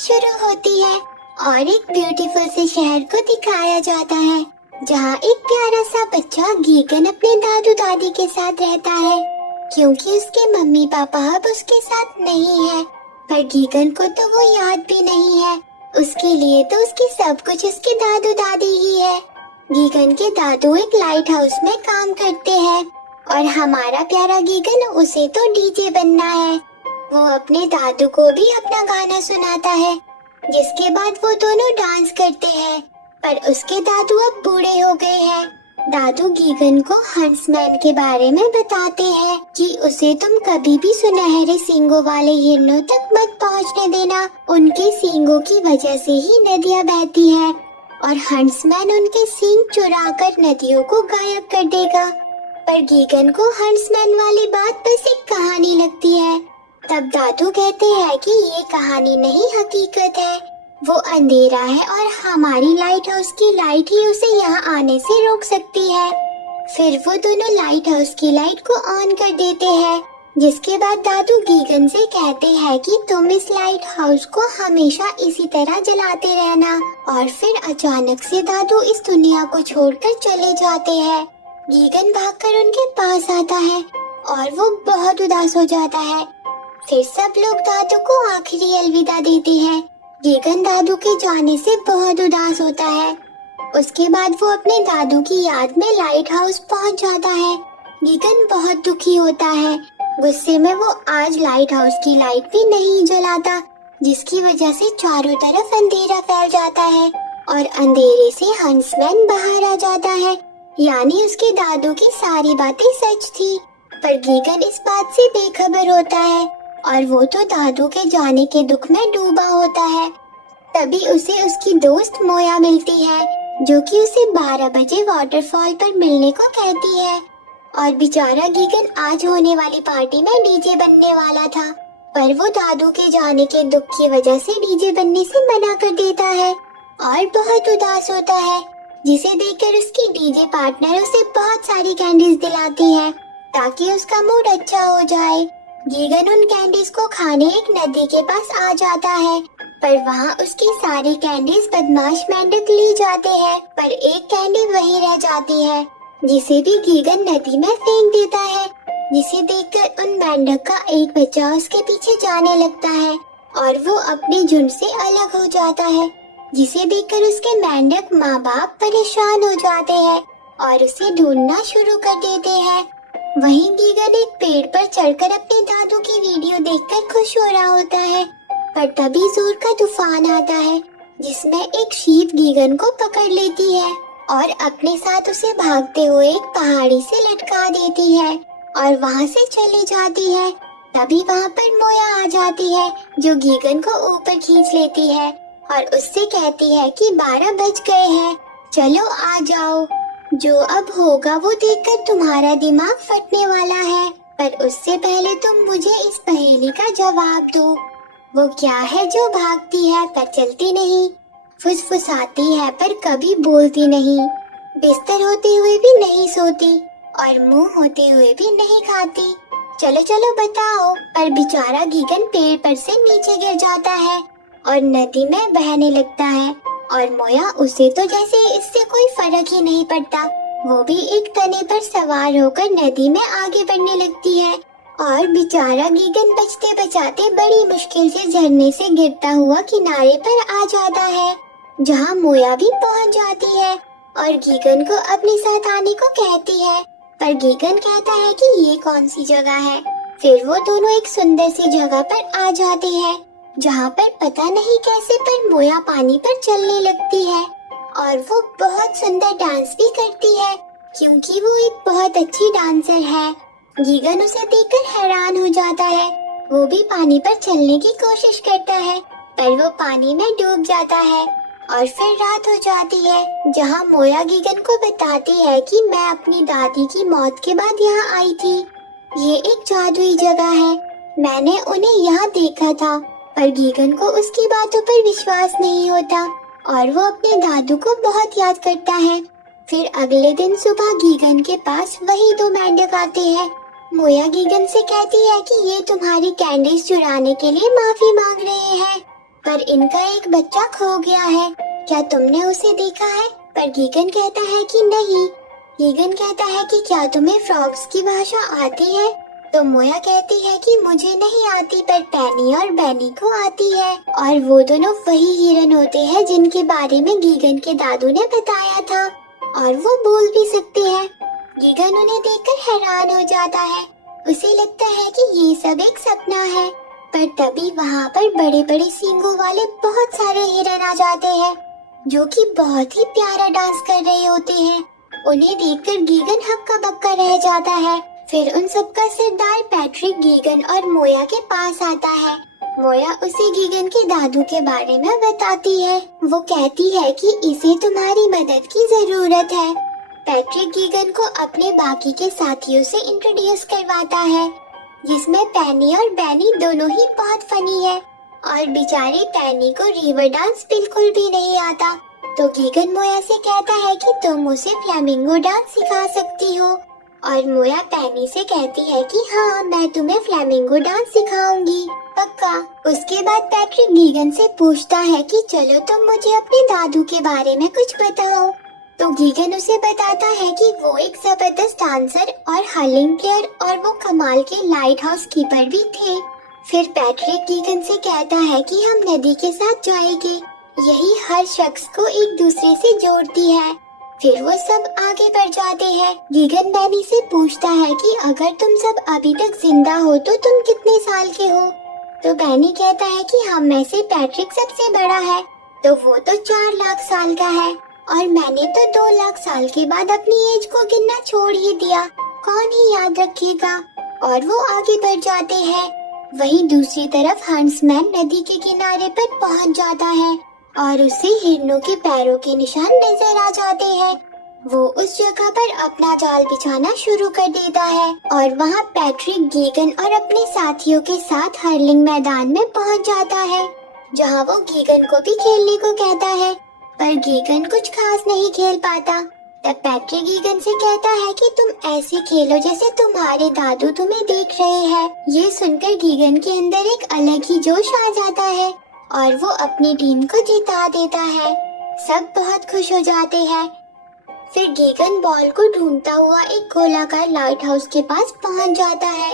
शुरू होती है और एक ब्यूटीफुल से शहर को दिखाया जाता है जहाँ एक प्यारा सा बच्चा गीगन अपने दादू दादी के साथ रहता है क्योंकि उसके मम्मी पापा अब उसके साथ नहीं है। पर गीगन को तो वो याद भी नहीं है, उसके लिए तो उसके सब कुछ उसके दादू दादी ही है। गीगन के दादू एक लाइट हाउस में काम करते हैं और हमारा प्यारा गीगन उसे तो डीजे बनना है। वो अपने दादू को भी अपना गाना सुनाता है जिसके बाद वो दोनों डांस करते हैं। पर उसके दादू अब बूढ़े हो गए हैं। दादू गीगन को हंसमैन के बारे में बताते हैं कि उसे तुम कभी भी सुनहरे सींगों वाले हिरणों तक मत पहुंचने देना, उनके सींगों की वजह से ही नदियां बहती हैं और हंसमैन उनके सींग चुराकर नदियों को गायब कर देगा। पर गीगन को हंसमैन वाली बात बस एक कहानी लगती है। तब दादू कहते हैं कि ये कहानी नहीं हकीकत है, वो अंधेरा है और हमारी लाइट हाउस की लाइट ही उसे यहाँ आने से रोक सकती है। फिर वो दोनों लाइट हाउस की लाइट को ऑन कर देते हैं जिसके बाद दादू गीगन से कहते हैं कि तुम इस लाइट हाउस को हमेशा इसी तरह जलाते रहना। और फिर अचानक से दादू इस दुनिया को छोड़कर चले जाते हैं। गीगन भागकर उनके पास आता है और वो बहुत उदास हो जाता है। फिर सब लोग दादू को आखिरी अलविदा देते हैं। गीगन दादू के जाने से बहुत उदास होता है। उसके बाद वो अपने दादू की याद में लाइट हाउस पहुंच जाता है। गीगन बहुत दुखी होता है। गुस्से में वो आज लाइट हाउस की लाइट भी नहीं जलाता जिसकी वजह से चारों तरफ अंधेरा फैल जाता है और अंधेरे से हंसमैन बाहर आ जाता है, यानी उसके दादू की सारी बातें सच थी। पर गीगन इस बात से बेखबर होता है और वो तो दादू के जाने के दुख में डूबा होता है। तभी उसे उसकी दोस्त मोया मिलती है जो कि उसे 12 बजे वाटरफॉल पर मिलने को कहती है। और बेचारा गीगन आज होने वाली पार्टी में डीजे बनने वाला था, पर वो दादू के जाने के दुख की वजह से डीजे बनने से मना कर देता है और बहुत उदास होता है, जिसे देखकर उसकी डीजे पार्टनर उसे बहुत सारी कैंडीज दिलाती है ताकि उसका मूड अच्छा हो जाए। गीगन उन कैंडीज को खाने एक नदी के पास आ जाता है, पर वहाँ उसकी सारी कैंडीज बदमाश मेंढक ले जाते हैं। पर एक कैंडी वहीं रह जाती है जिसे भी गीगन नदी में फेंक देता है, जिसे देखकर उन मेंढक का एक बच्चा उसके पीछे जाने लगता है और वो अपने झुंड से अलग हो जाता है, जिसे देखकर उसके मेंढक माँ बाप परेशान हो जाते हैं और उसे ढूंढना शुरू कर देते हैं। वहीं गीगन एक पेड़ पर चढ़कर अपने दादू की वीडियो देखकर खुश हो रहा होता है। पर तभी जोर का तूफान आता है जिसमें एक शीप गीगन को पकड़ लेती है और अपने साथ उसे भागते हुए एक पहाड़ी से लटका देती है और वहां से चली जाती है। तभी वहां पर मोया आ जाती है जो गीगन को ऊपर खींच लेती है और उससे कहती है कि 12 बज गए हैं, चलो आ जाओ। जो अब होगा वो देखकर तुम्हारा दिमाग फटने वाला है, पर उससे पहले तुम मुझे इस पहेली का जवाब दो। वो क्या है जो भागती है पर चलती नहीं, फुसफुसाती है पर कभी बोलती नहीं, बिस्तर होते हुए भी नहीं सोती और मुंह होते हुए भी नहीं खाती? चलो चलो बताओ। पर बेचारा गीगन पेड़ पर से नीचे गिर जाता है और नदी में बहने लगता है और मोया उसे तो जैसे इससे कोई फर्क ही नहीं पड़ता। वो भी एक तने पर सवार होकर नदी में आगे बढ़ने लगती है और बेचारा गीगन बचते बचाते बड़ी मुश्किल से झरने से गिरता हुआ किनारे पर आ जाता है, जहाँ मोया भी पहुँच जाती है और गीगन को अपने साथ आने को कहती है। पर गीगन कहता है कि ये कौन सी जगह है। फिर वो दोनों एक सुंदर सी जगह पर आ जाते हैं जहाँ पर पता नहीं कैसे पर मोया पानी पर चलने लगती है और वो बहुत सुंदर डांस भी करती है क्योंकि वो एक बहुत अच्छी डांसर है। गीगन उसे देखकर हैरान हो जाता है। वो भी पानी पर चलने की कोशिश करता है पर वो पानी में डूब जाता है और फिर रात हो जाती है, जहाँ मोया गीगन को बताती है कि मैं अपनी दादी की मौत के बाद यहाँ आई थी। ये एक जादुई जगह है, मैंने उन्हें यहाँ देखा था। पर गीगन को उसकी बातों पर विश्वास नहीं होता और वो अपने दादू को बहुत याद करता है। फिर अगले दिन सुबह गीगन के पास वही 2 मेंढक आते हैं। मोया गीगन से कहती है कि ये तुम्हारी कैंडीज चुराने के लिए माफी मांग रहे हैं पर इनका एक बच्चा खो गया है, क्या तुमने उसे देखा है? पर गीगन कहता है कि नहीं। गीगन कहता है कि क्या तुम्हें फ्रॉग्स की भाषा आती है? तो मोया कहती है कि मुझे नहीं आती, पर पैनी और बैनी को आती है। और वो दोनों वही हिरन होते हैं जिनके बारे में गीगन के दादू ने बताया था, और वो बोल भी सकते हैं। गीगन उन्हें देखकर हैरान हो जाता है। उसे लगता है कि ये सब एक सपना है, पर तभी वहाँ पर बड़े बड़े सींगों वाले बहुत सारे हिरन आ जाते हैं, जो कि बहुत ही प्यारा डांस कर रहे होते हैं। उन्हें देखकर गीगन हक्का बक्का रह जाता है। फिर उन सबका सरदार पैट्रिक गीगन और मोया के पास आता है। मोया उसे गीगन के दादू के बारे में बताती है। वो कहती है कि इसे तुम्हारी मदद की जरूरत है। पैट्रिक गीगन को अपने बाकी के साथियों से इंट्रोड्यूस करवाता है, जिसमें पैनी और बैनी दोनों ही बहुत फनी है। और बेचारी पैनी को रिवर डांस बिल्कुल भी नहीं आता, तो गीगन मोया से कहता है कि तुम उसे फ्लैमिंगो डांस सिखा सकती हो। और मोया पैनी से कहती है कि हाँ, मैं तुम्हें फ्लैमिंगो डांस सिखाऊंगी, पक्का। उसके बाद पैट्रिक गीगन से पूछता है कि चलो तुम मुझे अपने दादू के बारे में कुछ बताओ। तो गीगन उसे बताता है कि वो एक जबरदस्त डांसर और हर्लिंग प्लेयर और वो कमाल के लाइट हाउस कीपर भी थे। फिर पैट्रिक गीगन से कहता है कि हम नदी के साथ जाएंगे, यही हर शख्स को एक दूसरे से जोड़ती है। फिर वो सब आगे बढ़ जाते हैं। गीगन बैनी से पूछता है कि अगर तुम सब अभी तक जिंदा हो तो तुम कितने साल के हो? तो बैनी कहता है कि हम में से पैट्रिक सबसे बड़ा है, तो वो तो 4 लाख साल का है, और मैंने तो 2 लाख साल के बाद अपनी एज को गिनना छोड़ ही दिया, कौन ही याद रखेगा। और वो आगे बढ़ जाते हैं। वहीं दूसरी तरफ हंसमैन नदी के किनारे पर पहुंच जाता है और उसे हिरनों के पैरों के निशान नजर आ जाते हैं। वो उस जगह पर अपना जाल बिछाना शुरू कर देता है और वहाँ पैट्रिक गीगन और अपने साथियों के साथ हर्लिंग मैदान में पहुँच जाता है, जहाँ वो गीगन को भी खेलने को कहता है, पर गीगन कुछ खास नहीं खेल पाता। तब पैट्रिक गीगन से कहता है कि तुम ऐसे खेलो जैसे तुम्हारे दादू तुम्हें देख रहे हैं। ये सुनकर गीगन के अंदर एक अलग ही जोश आ जाता है और वो अपनी टीम को जिता देता है। सब बहुत खुश हो जाते हैं। फिर गीगन बॉल को ढूंढता हुआ एक गोलाकार लाइट हाउस के पास पहुंच जाता है।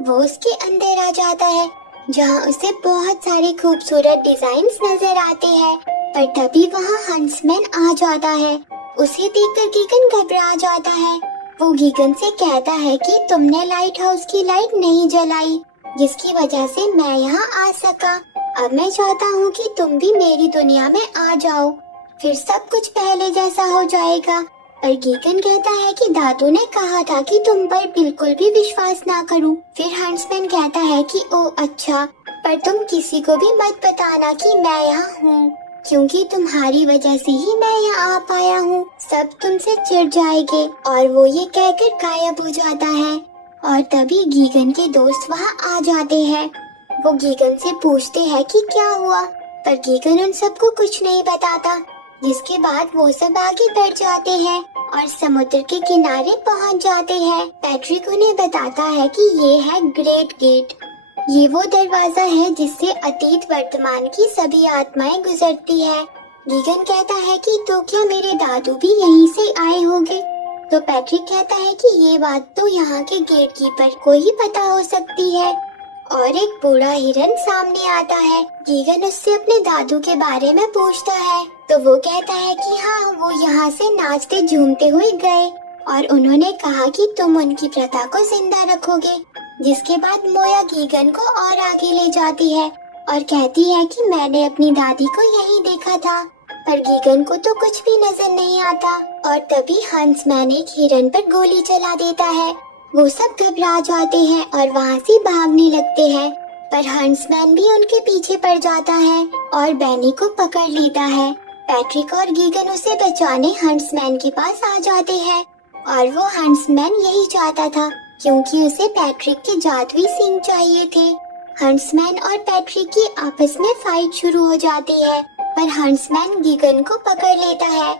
वो उसके अंदर आ जाता है, जहां उसे बहुत सारे खूबसूरत डिजाइन्स नजर आते हैं। पर तभी वहां हंसमैन आ जाता है। उसे देखकर गीगन घबरा जाता है। वो गीगन से कहता है कि तुमने लाइट हाउस की लाइट नहीं जलाई, जिसकी वजह से मैं यहाँ आ सका। अब मैं चाहता हूँ कि तुम भी मेरी दुनिया में आ जाओ, फिर सब कुछ पहले जैसा हो जाएगा। पर गीगन कहता है कि दादू ने कहा था कि तुम पर बिल्कुल भी विश्वास ना करूं। फिर हंसमैन कहता है कि ओ अच्छा, पर तुम किसी को भी मत बताना कि मैं यहाँ हूँ, क्योंकि तुम्हारी वजह से ही मैं यहाँ आ पाया हूँ। सब तुमसे चिढ़ जाएंगे। और वो ये कहकर गायब हो जाता है। और तभी गीगन के दोस्त वहाँ आ जाते हैं। वो गीगन से पूछते हैं कि क्या हुआ, पर गीगन उन सबको कुछ नहीं बताता। जिसके बाद वो सब आगे बढ़ जाते हैं और समुद्र के किनारे पहुंच जाते हैं। पैट्रिक उन्हें बताता है कि ये है ग्रेट गेट। ये वो दरवाजा है जिससे अतीत वर्तमान की सभी आत्माएं गुजरती है। गीगन कहता है कि तो क्या मेरे दादू भी यहीं से आए होंगे? तो पैट्रिक कहता है कि ये बात तो यहाँ के गेट कीपर को ही पता हो सकती है। और एक बूढ़ा हिरन सामने आता है। गीगन उससे अपने दादू के बारे में पूछता है, तो वो कहता है कि हाँ, वो यहाँ से नाचते झूमते हुए गए और उन्होंने कहा कि तुम उनकी प्रथा को जिंदा रखोगे। जिसके बाद मोया गीगन को और आगे ले जाती है और कहती है कि मैंने अपनी दादी को यहीं देखा था। पर गीगन को तो कुछ भी नजर नहीं आता। और तभी हंसमैन एक हिरन पर गोली चला देता है। वो सब घबरा जाते हैं और वहाँ से भागने लगते हैं, पर हंसमैन भी उनके पीछे पड़ जाता है और बैनी को पकड़ लेता है। पैट्रिक और गीगन उसे बचाने हंसमैन के पास आ जाते हैं और वो हंसमैन यही चाहता था, क्योंकि उसे पैट्रिक के जादुई सींग चाहिए थे। हंसमैन और पैट्रिक की आपस में फाइट शुरू हो जाती है, पर हंसमैन गीगन को पकड़ लेता है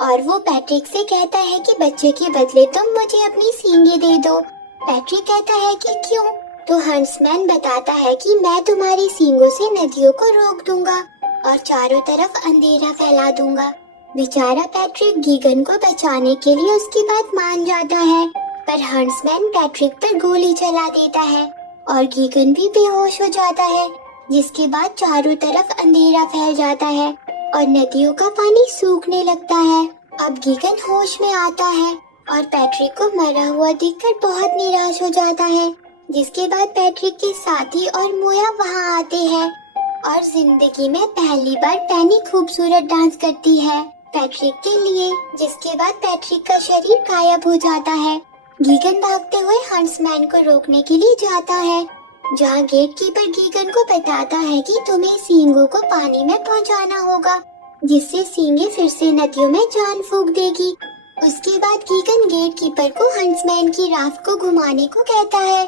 और वो पैट्रिक से कहता है कि बच्चे के बदले तुम मुझे अपनी सींगें दे दो। पैट्रिक कहता है कि क्यों? तो हंसमैन बताता है कि मैं तुम्हारी सींगों से नदियों को रोक दूंगा और चारों तरफ अंधेरा फैला दूंगा। बेचारा पैट्रिक गीगन को बचाने के लिए उसकी बात मान जाता है, पर हंसमैन पैट्रिक पर गोली चला देता है और गीगन भी बेहोश हो जाता है, जिसके बाद चारों तरफ अंधेरा फैल जाता है और नदियों का पानी सूखने लगता है। अब गीगन होश में आता है और पैट्रिक को मरा हुआ देखकर बहुत निराश हो जाता है, जिसके बाद पैट्रिक के साथी और मोया वहां आते हैं और जिंदगी में पहली बार पैनी खूबसूरत डांस करती है पैट्रिक के लिए, जिसके बाद पैट्रिक का शरीर गायब हो जाता है। गीगन भागते हुए हंसमैन को रोकने के लिए जाता है, जहां गेट कीपर गीगन को बताता है कि तुम्हें सींगों को पानी में पहुंचाना होगा, जिससे सींगे फिर से नदियों में जान फूंक देगी। उसके बाद गीगन गेट कीपर को हंसमैन की राफ्ट को घुमाने को कहता है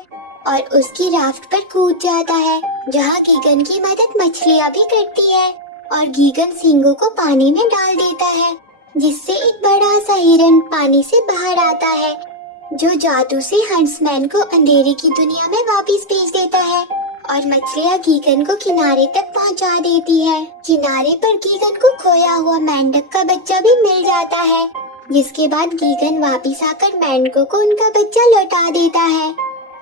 और उसकी राफ्ट पर कूद जाता है, जहां गीगन की मदद मछलियां भी करती है और गीगन सींगों को पानी में डाल देता है, जिससे एक बड़ा सा हिरन पानी से बाहर आता है, जो जादू से हंसमैन को अंधेरे की दुनिया में वापस भेज देता है और मछलियां गीगन को किनारे तक पहुंचा देती है। किनारे पर गीगन को खोया हुआ मेंढक का बच्चा भी मिल जाता है, जिसके बाद गीगन वापस आकर मेंढकों को उनका बच्चा लौटा देता है।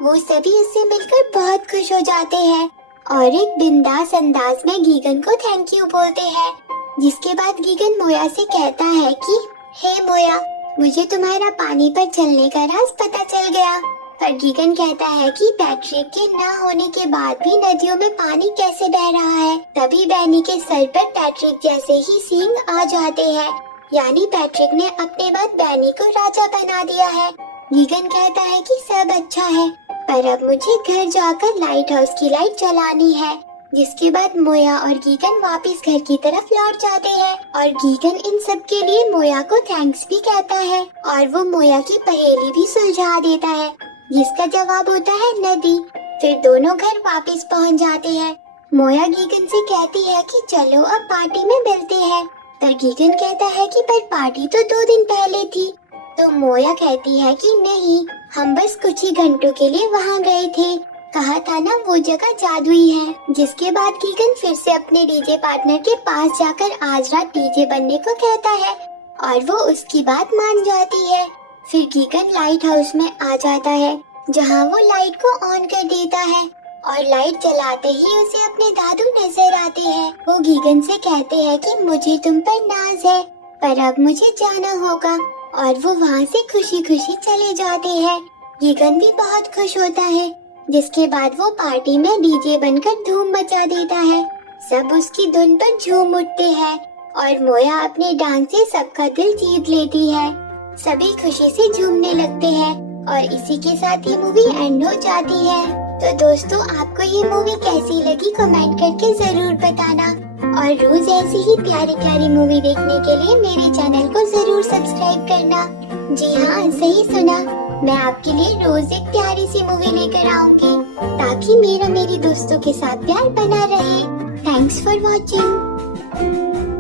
वो सभी उससे मिलकर बहुत खुश हो जाते हैं और एक बिंदास अंदाज में गीगन को थैंक यू बोलते हैं, जिसके बाद गीगन मोया से कहता है कि हे मोया, मुझे तुम्हारा पानी पर चलने का राज पता चल गया। पर गीगन कहता है कि पैट्रिक के न होने के बाद भी नदियों में पानी कैसे बह रहा है। तभी बैनी के सर पर पैट्रिक जैसे ही सींग आ जाते हैं, यानी पैट्रिक ने अपने बाद बैनी को राजा बना दिया है। गीगन कहता है कि सब अच्छा है, पर अब मुझे घर जाकर लाइट हाउस की लाइट जलानी है। जिसके बाद मोया और गीगन वापस घर की तरफ लौट जाते हैं और गीगन इन सब के लिए मोया को थैंक्स भी कहता है और वो मोया की पहेली भी सुलझा देता है, जिसका जवाब होता है नदी। फिर दोनों घर वापस पहुंच जाते हैं। मोया गीगन से कहती है कि चलो अब पार्टी में मिलते हैं, पर गीगन कहता है कि पर पार्टी तो 2 दिन पहले थी। तो मोया कहती है कि नहीं, हम बस कुछ ही घंटों के लिए वहाँ गए थे, कहा था ना वो जगह जादुई है। जिसके बाद गीगन फिर से अपने डीजे पार्टनर के पास जाकर आज रात डीजे बनने को कहता है और वो उसकी बात मान जाती है। फिर गीगन लाइट हाउस में आ जाता है, जहाँ वो लाइट को ऑन कर देता है और लाइट जलाते ही उसे अपने दादू नजर आते हैं। वो गीगन से कहते हैं कि मुझे तुम पर नाज है, पर अब मुझे जाना होगा, और वो वहाँ से खुशी खुशी चले जाते हैं। गीगन भी बहुत खुश होता है, जिसके बाद वो पार्टी में डीजे बनकर धूम मचा देता है। सब उसकी धुन पर झूम उठते हैं और मोया अपने डांस से सबका दिल जीत लेती है। सभी खुशी से झूमने लगते हैं और इसी के साथ ये मूवी एंड हो जाती है। तो दोस्तों, आपको ये मूवी कैसी लगी कमेंट करके जरूर बताना और रोज ऐसी ही प्यारी प्यारी मूवी देखने के लिए मेरे चैनल को जरूर सब्सक्राइब करना। जी हाँ, सही सुना, मैं आपके लिए रोज एक प्यारी सी मूवी लेकर आऊंगी, ताकि मेरा मेरी दोस्तों के साथ प्यार बना रहे। Thanks for watching.